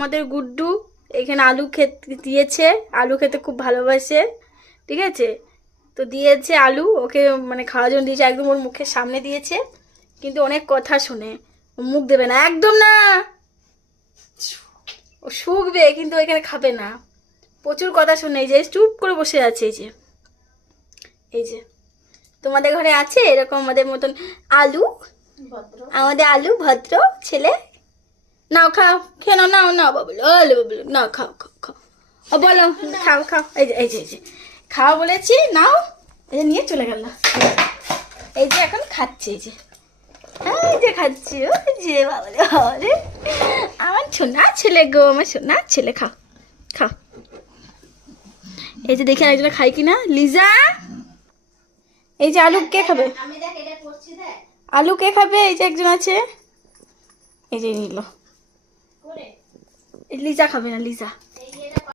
আমাদের গুড্ডু এখানে আলু খেতে দিয়েছে, আলু খেতে খুব ভালোবাসে, ঠিক আছে। তো দিয়েছে আলু ওকে, মানে খাওয়ার জন্য দিয়েছে, একদম ওর মুখের সামনে দিয়েছে, কিন্তু অনেক কথা শুনে ও মুখ দেবে না, একদম না, ও শুকবে কিন্তু এখানে খাবে না, প্রচুর কথা শুনে। এই যে চুপ করে বসে আছে, এই যে এই যে তোমাদের ঘরে আছে এরকম আমাদের মতন আলু, আমাদের আলু ভদ্র ছেলে? নাও খাও, খেয়ে নাও, নাও নাও বাবলু, আলু বাবলু নাও, খাও খাও খাও, ও বলো খাও খাও, এই যে এই যে এই যে খাও বলেছি, নাও। এই যে নিয়ে চলে গেল, এই যে এখন খাচ্ছে, এই যে এই যে খাচ্ছি, ও যে বাবলু, আরে আমার সোনা ছেলে গো, আমার সোনা ছেলে, খাও খাও। এই যে দেখে একজনে খাই কিনা, লিজা এই যে আলু কে খাবে, আলু কে খাবে, এই যে একজন আছে, এই যে নিল, লিজা খাবে না, লিজা